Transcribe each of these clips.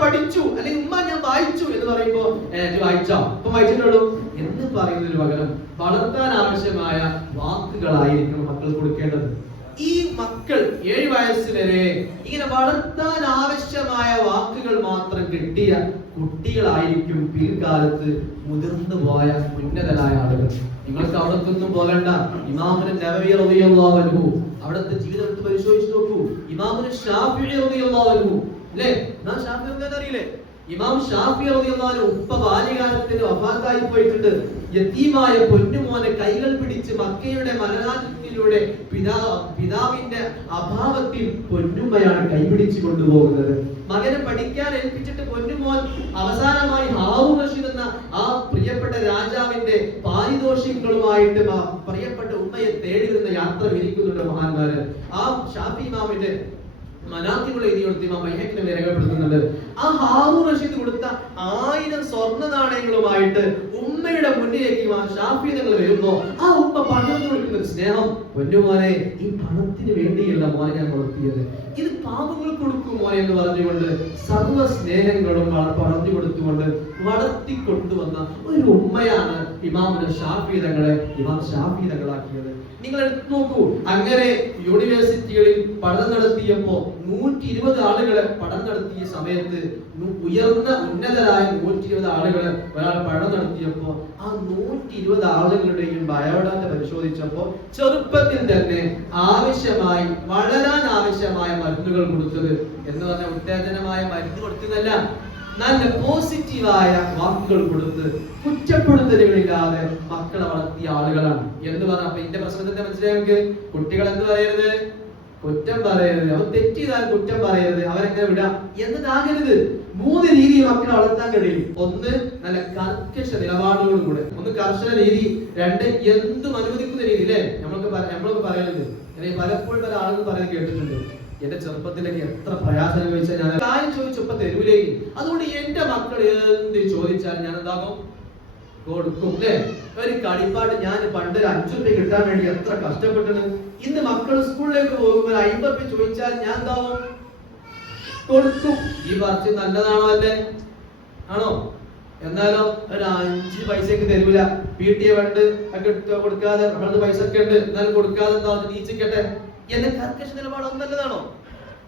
പഠിച്ചു അല്ലെങ്കിൽ ഉമ്മ ഞാൻ വായിച്ചു എന്ന് പറയുമ്പോൾ "ഏ, ഇജ്ജ് വായിച്ചോ? ഇപ്പൊ വായിച്ചിട്ടുള്ളൂ. എന്ന് പറയുന്നതിന് പകരം വളർത്താൻ ആവശ്യമായ വാക്കുകളായിരിക്കണം മക്കൾ കൊടുക്കേണ്ടത്. ഈ മക്കൾ ഏഴ് വയസ്സ് വരെ ഇങ്ങനെ വളർത്താൻ ആവശ്യമായ വാക്കുകൾ മാത്രം കിട്ടിയ കുട്ടികളായിരിക്കും പിൽക്കാലത്ത് മുതിർന്നു പോയ ഉന്നതരായ ആളുകൾ. നിങ്ങൾക്ക് അവിടത്തൊന്നും പോകണ്ട. ഇമാമിന് റളിയല്ലാഹു അൻഹു അവിടുത്തെ ജീവിതം എടുത്ത് പരിശോധിച്ച് നോക്കൂ. ഇമാമിന് റളിയല്ലാഹു അൻഹു അല്ലേ? നാ ഷാഫി അറിയില്ലേ? ഇമാം ഷാഫി റളിയല്ലാഹു ഉപ്പ ബാല്യകാലത്തിൽ വഫാത്തായി പോയിട്ടുണ്ട്. യതീമായ പൊന്നുമോനെ കൈകൾ പിടിച്ച് മക്കയുടെ മലനാട്ടിലൂടെ പിതാ പിതാവിന്റെ അഭാവത്തിൽ പൊന്നുമ്മയാണ് കൈപിടിച്ച് കൊണ്ടുപോകുന്നത്. മകനെ പഠിക്കാൻ ഏൽപ്പിച്ചിട്ട് പൊന്നുമോൻ അവസാനമായി ഹാവു റഷീദ് എന്ന ആ പ്രിയപ്പെട്ട രാജാവിന്റെ പാരിതോഷികങ്ങളുമായിട്ട് പ്രിയപ്പെട്ട ഉമ്മയെ തേടി വരുന്ന യാത്ര വിരിക്കുന്നുണ്ട് മഹാന്മാര്. ആ ഷാഫി ഇമാമിന്റെ രേഖപ്പെടുത്തുന്നുണ്ട് ആ റഷീദ് കൊടുത്ത ആയിരം സ്വർണ നാണയങ്ങളുമായിട്ട് ഉമ്മയുടെ മുന്നിലേക്ക് വരുമ്പോ ആ ഉമ്മ പണം കൊടുക്കുന്ന ഒരു സ്നേഹം. പൊന്നുമാരെ ഈ പണത്തിന് വേണ്ടിയല്ല മോനെ ഞാൻ വളർത്തിയത്. ഇത് പാപങ്ങൾ കൊടുക്കും മോനെ എന്ന് പറഞ്ഞുകൊണ്ട് സർവ സ്നേഹങ്ങളും പറഞ്ഞു കൊടുത്തുകൊണ്ട് വളർത്തി കൊണ്ടുവന്ന ഒരു ഉമ്മയാണ് ഇമാമിന്റെ ഷാഫി തങ്ങളെ ഇമാം ഷാഫി തങ്ങളാക്കിയത്. നിങ്ങൾ എടുത്തു നോക്കൂ. അങ്ങനെ യൂണിവേഴ്സിറ്റികളിൽ പഠനം നടത്തിയപ്പോ നൂറ്റി ഇരുപത് ആളുകളെ പഠനം നടത്തിയ സമയത്ത് ഉയർന്ന ഉന്നതരായ നൂറ്റി ഇരുപത് ആളുകളെ ഒരാൾ പഠനം നടത്തിയപ്പോ ആ നൂറ്റി ഇരുപത് ആളുകളുടെയും ബയോഡാറ്റ പരിശോധിച്ചപ്പോ ചെറുപ്പത്തിൽ തന്നെ ആവശ്യമായി വളരാൻ ആവശ്യമായ മരുന്നുകൾ കൊടുത്തത് എന്ന് പറഞ്ഞ ഉത്തേജനമായ മരുന്ന് കൊടുത്തതല്ല. നല്ല പോസിറ്റീവായ വാക്കുകൾ കൊടുത്ത് കുറ്റപ്പെടുത്തലുകളില്ലാതെ മക്കളെ വളർത്തിയ ആളുകളാണ്. എന്ന് പറഞ്ഞ അപ്പൊ ഇതിന്റെ പ്രശ്നത്തിന്റെ മനസ്സിലായെങ്കിൽ കുട്ടികൾ എന്ത് പറയരുത്? കുറ്റം പറയരുത്. അവൻ തെറ്റിയതാൽ കുറ്റം പറയരുത്. അവരെങ്ങനെ വിടാം? എന്നതാകരുത്. മൂന്ന് രീതിയിൽ മക്കളെ വളർത്താൻ കഴിയും. ഒന്ന് നല്ല കർക്കശ നിലപാടുകളും കൂടെ. ഒന്ന് കർശന രീതി. രണ്ട് എന്തും അനുവദിക്കുന്ന രീതി അല്ലേ? നമ്മൾക്ക് നമ്മളൊക്കെ പറയുന്നത് പലപ്പോഴും പല ആളുകൾ പറയുന്നത് കേട്ടിട്ടുണ്ട്. എന്റെ ചെറുപ്പത്തിലേക്ക് എത്ര പ്രയാസം ചോദിച്ചാൽ ഞാൻ കാര്യം ചോദിച്ചപ്പോ തരൂലേ അതുകൊണ്ട് എന്റെ മക്കൾ എന്ത് ചോദിച്ചാൽ ഞാൻ എന്താകും കൊടുക്കും അല്ലേ? ഒരു കടിപ്പാട്ട് ഞാൻ പണ്ട് ഒരു അഞ്ചു രൂപ കിട്ടാൻ വേണ്ടി എത്ര കഷ്ടപ്പെട്ടത് ഇന്ന് മക്കൾ സ്കൂളിലേക്ക് പോകുമ്പോൾ രൂപ ചോദിച്ചാൽ ഞാൻ എന്താവും? കൊടുക്കും. ഈ പറിച്ച് നല്ലതാണോ അല്ലേ? ആണോ? എന്നാലോ ഒരു അഞ്ച് പൈസക്ക് തരൂല. പി ടി എ ഫണ്ട് ഒക്കെ കൊടുക്കാതെ നമ്മളത് പൈസ ഒക്കെ ഉണ്ട്. എന്നാലും കൊടുക്കാതെ എന്താ? നീച്ചിക്കട്ടെ എന്ന കർക്കശ നിലപാട് നല്ലതാണോ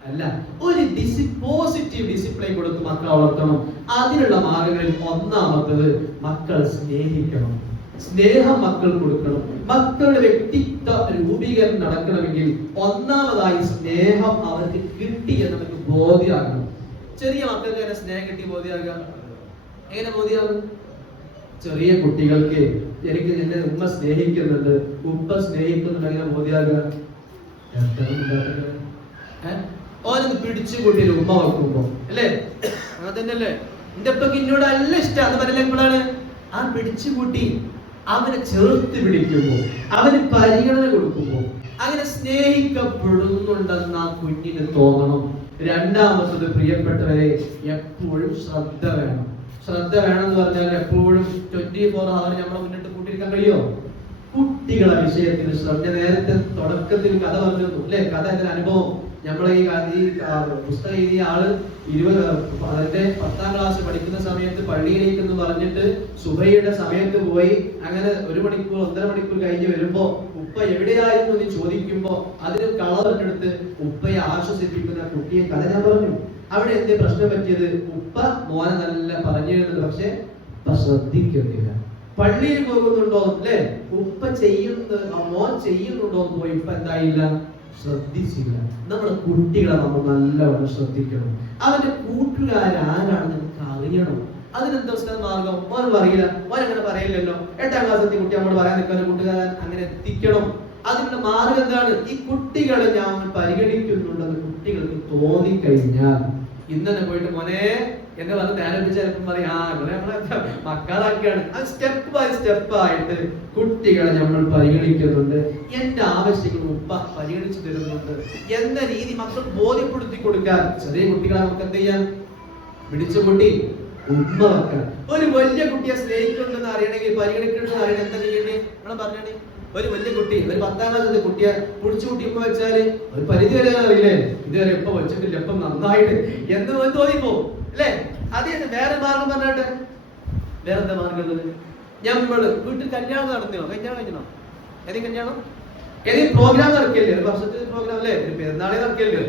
അല്ല ഒരു ഡിസി പോസിറ്റീവ് ഡിസിപ്ലിൻ കൊടുത്ത് മക്കളെ വളർത്തണം. അതിനുള്ള മാർഗങ്ങളിൽ ഒന്നാമത്തത് മക്കൾ സ്നേഹിക്കണം. സ്നേഹം മക്കൾ കൊടുക്കണം. മക്കളുടെ വ്യക്തിത്വ രൂപീകരണം നടക്കണമെങ്കിൽ ഒന്നാമതായി സ്നേഹം അവർക്ക് കിട്ടി എന്ന് നമുക്ക് ബോധ്യമാകണം. ചെറിയ മക്കൾക്ക് തന്നെ സ്നേഹം കിട്ടി ബോധ്യമാകുക? എങ്ങനെ ബോധ്യമാകും? ചെറിയ കുട്ടികൾക്ക് എനിക്ക് എന്നെ ഉമ്മ സ്നേഹിക്കുന്നുണ്ട്. ഉപ്പ സ്നേഹിക്കുന്നുണ്ട് എങ്ങനെ ബോധ്യമാകുക? ഓനത് പിടിച്ചു കൂട്ടി ഉമ്മ വെക്കുമ്പോ അല്ലേ? അങ്ങനെ തന്നെയല്ലേ എന്റെ ഉപ്പക്ക് എന്നോട് നല്ല ഇഷ്ടം. അത് പറയല എപ്പോഴാണ് ആ പിടിച്ചു കൂട്ടി അവനെ ചേർത്ത് പിടിക്കുമ്പോ അവന് പരിഗണന കൊടുക്കുമ്പോ അങ്ങനെ സ്നേഹിക്കപ്പെടുന്നുണ്ടെന്ന് ആ കുഞ്ഞിന് തോന്നണം. രണ്ടാമത്തത് പ്രിയപ്പെട്ടവരെ എപ്പോഴും ശ്രദ്ധ വേണം. ശ്രദ്ധ വേണം എന്ന് പറഞ്ഞാൽ എപ്പോഴും ട്വന്റി ഫോർ അവർ നമ്മളെ മുന്നിട്ട് കൂട്ടിയിരിക്കാൻ കഴിയോ? കുട്ടികളെ വിഷയത്തിന് ശ്രദ്ധ നേരത്തെ തുടക്കത്തിൽ കഥ പറഞ്ഞു അല്ലെ? കഥ എന്റെ അനുഭവം. നമ്മളെ ഈ ഈ പുസ്തകം എഴുതിയ ആൾ ഇരുപത് അതിന്റെ പത്താം ക്ലാസ് പഠിക്കുന്ന സമയത്ത് പള്ളിയിലേക്ക് എന്ന് പറഞ്ഞിട്ട് സുബൈയുടെ സമയത്ത് പോയി. അങ്ങനെ ഒരു മണിക്കൂർ ഒന്നര മണിക്കൂർ കഴിഞ്ഞ് വരുമ്പോ ഉപ്പ എവിടെയായിരുന്നു എന്ന് ചോദിക്കുമ്പോ അതിന് കളറെടുത്ത് ഉപ്പയെ ആശ്വസിപ്പിക്കുന്ന കുട്ടിയെ കഥ ഞാൻ പറഞ്ഞു. അവിടെ എന്തേ പ്രശ്നം പറ്റിയത്? ഉപ്പ മോനെ നല്ല പറഞ്ഞിരുന്നത്. പക്ഷെ ഉപ്പ ശ്രദ്ധിക്കുന്നില്ല. പള്ളിയിൽ പോകുന്നുണ്ടോ അല്ലെ? ഉപ്പ ചെയ്യുന്നത് മോൻ ചെയ്യുന്നുണ്ടോ എന്ന് പോയി ഇപ്പൊ എന്തായില്ല? ശ്രദ്ധിച്ചില്ല. നമ്മുടെ കുട്ടികളെ നമ്മൾ നല്ലവണ്ണം ശ്രദ്ധിക്കണം. അവന്റെ കൂട്ടുകാരാരാണെന്ന് നമുക്ക് അറിയണം അതിനെന്താ ഉസ്താദ് മാർഗം? മോൻ പറയില്ല. മോൻ അങ്ങനെ പറയില്ലല്ലോ. എട്ടാം ക്ലാസ് എത്തി കുട്ടി നമ്മൾ പറയാൻ നിൽക്കുന്ന കൂട്ടുകാരൻ അങ്ങനെ എത്തിക്കണം. അതിന്റെ മാർഗം എന്താണ്? ഈ കുട്ടികളെ ഞാൻ പരിഗണിക്കുന്നുണ്ടെന്ന് കുട്ടികൾക്ക് തോന്നിക്കഴിഞ്ഞാൽ ഇന്ന് പോയിട്ട് മോനെ എന്നെ വന്ന് നേരെ ചിലപ്പം പറയും ആ ഇവിടെ മക്കളാക്കിയാണ്. അത് സ്റ്റെപ്പ് ബൈ സ്റ്റെപ്പ് ആയിട്ട് കുട്ടികളെ നമ്മൾ പരിഗണിക്കുന്നുണ്ട്. എന്റെ ആവശ്യങ്ങൾ ഉപ്പ പരിഗണിച്ചു തരുന്നുണ്ട്. എന്ന രീതി മക്കൾ ബോധ്യപ്പെടുത്തി കൊടുക്കാൻ ചെറിയ കുട്ടികളെ നമുക്ക് എന്ത് ചെയ്യാം? പിടിച്ചു കൂട്ടി ഉമ്മ വെക്കാൻ ഒരു വലിയ കുട്ടിയെ സ്നേഹിക്കുന്നുണ്ടെന്ന് അറിയണമെങ്കിൽ പരിഗണിക്കുന്നുണ്ടെന്ന് അറിയണം എന്താ ചെയ്യണ്ടേ? നമ്മളെ പറഞ്ഞേ ഒരു വലിയ കുട്ടി ഒരു പത്താം ക്ലാസ്സിലെ കുട്ടിയെ പിടിച്ചു കൂട്ടി വെച്ചാൽ ഒരു പരിധി വരെ അറിയില്ലേ? ഇതുവരെ ഇപ്പൊ വെച്ചിട്ടില്ല ഇപ്പം നന്നായിട്ട്. എന്ന് തോന്നിപ്പോ? അല്ലേ? അത് വേറെ മാർഗം പറഞ്ഞാട്ടെ? വേറെ എന്താ മാർഗം ഉള്ളത്? ഞമ്മൾ വീട്ടിൽ കല്യാണം നടത്തിയോ? കല്യാണം കഴിഞ്ഞോ ഏതെങ്കിലും കല്യാണം? ഏതെങ്കിലും പ്രോഗ്രാം നടക്കില്ലേ? ഒരു വർഷത്തിൽ പ്രോഗ്രാം അല്ലേ? ഒരു പെരുന്നാളെ നടക്കില്ലേ?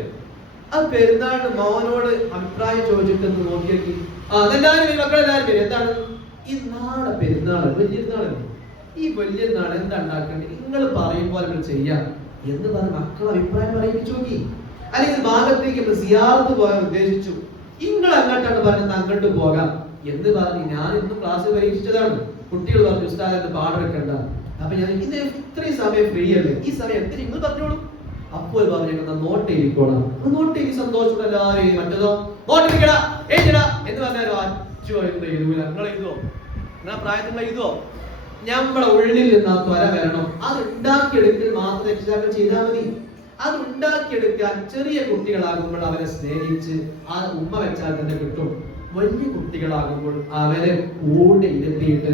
ആ പെരുന്നാളിന് മോനോട് അഭിപ്രായം ചോദിച്ചിട്ട് നോക്കിയാക്കി. ആ അതെല്ലാരും വരും. മക്കളെല്ലാരും വരും. എന്താണ്? ഈ നാളെ പെരുന്നാൾ വലിയ നാളല്ലേ? ഈ വലിയ നാട് എന്താ ഉണ്ടാക്കേണ്ടത് നിങ്ങൾ പറയും പോലെ ചെയ്യാം. എന്ന് പറഞ്ഞ് മക്കൾ അഭിപ്രായം പറയിപ്പിച്ചു നോക്കി. അല്ലെങ്കിൽ ഭാഗത്തേക്ക് സിയാർത്ത് പോകാൻ ഉദ്ദേശിച്ചു. നിങ്ങൾ അങ്ങോട്ടാണ് പറഞ്ഞത് അങ്ങോട്ട് പോകാം. എന്ന് പറഞ്ഞ് ഞാൻ ഇന്ന് ക്ലാസ് പരീക്ഷിച്ചതാണ്. കുട്ടികൾ പറഞ്ഞു ഉസ്താദ് പാടെടുക്കണ്ട അപ്പൊ ഞാൻ ഇന്ന് ഇത്രയും സമയം ഫ്രീ അല്ലേ? ഈ സമയം എത്ര നിങ്ങൾ പറഞ്ഞോളൂ? അപ്പോൾ പറഞ്ഞു ഞങ്ങൾ നോട്ട് എഴുതിക്കോളാം. നോട്ട് എഴുതി സന്തോഷം എല്ലാവരും. മറ്റേതോ നോട്ട് എഴുതിക്കടാ എഴുതിടാ എന്ന് പറഞ്ഞാലോ അച്ചു എന്ത് എഴുതൂല നിങ്ങൾ എഴുതുമോ നിങ്ങളെ പ്രായത്തിൽ എഴുതുവോ? നമ്മളെ ഉള്ളിൽ നിന്ന് ആ ത്വര വരണം. അത് ഉണ്ടാക്കിയെടുക്കൽ മാത്രം രക്ഷിതാക്കൾ ചെയ്താൽ മതി. അത് ഉണ്ടാക്കിയെടുക്കാൻ ചെറിയ കുട്ടികളാകുമ്പോൾ അവരെ സ്നേഹിച്ച് ആ ഉമ്മ വെച്ചാൽ തന്നെ കിട്ടും. വലിയ കുട്ടികളാകുമ്പോൾ അവരെ കൂടെ ഇരുത്തിയിട്ട്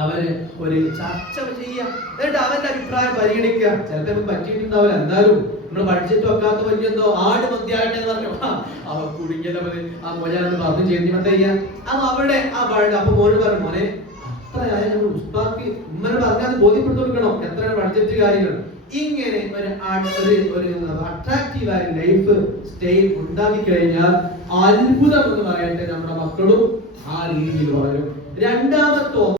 അവർ ഒരു ചർച്ച ചെയ്യാം. എന്നിട്ട് അവന്റെ അഭിപ്രായം പരിഗണിക്കുക. ചിലപ്പോ പറ്റിയിട്ടുണ്ടാവില്ല. എന്തായാലും നമ്മൾ ബഡ്ജറ്റ് വെക്കാത്ത വലിയ എന്തോ ആട് മധ്യായിട്ട് എന്ന് പറഞ്ഞു അവ കുടുങ്ങിയല്ലോ മതി. ആ മോചാനെന്ന് പറഞ്ഞു ചെയ്യുന്ന അപ്പൊ അവിടെ ആ ബഡ് അപ്പൊ മോന് പറഞ്ഞു മോനെ അത്രയായ നമ്മൾ ഉസ്താക്ക് ഉമ്മനെ പറഞ്ഞാൽ ബോധ്യപ്പെട്ടു കൊടുക്കണം. എത്രയാണ് ബഡ്ജറ്റ് കാര്യങ്ങൾ. ഇങ്ങനെ ഒരു ഒരു ഒരു അട്രാക്റ്റീവ് ലൈഫ് സ്റ്റൈൽ ഉണ്ടാക്കി കഴിഞ്ഞാൽ അത്ഭുതം എന്ന് പറയട്ടെ നമ്മുടെ മക്കളും ആ രീതിയിൽ വളരും. രണ്ടാമത്തെ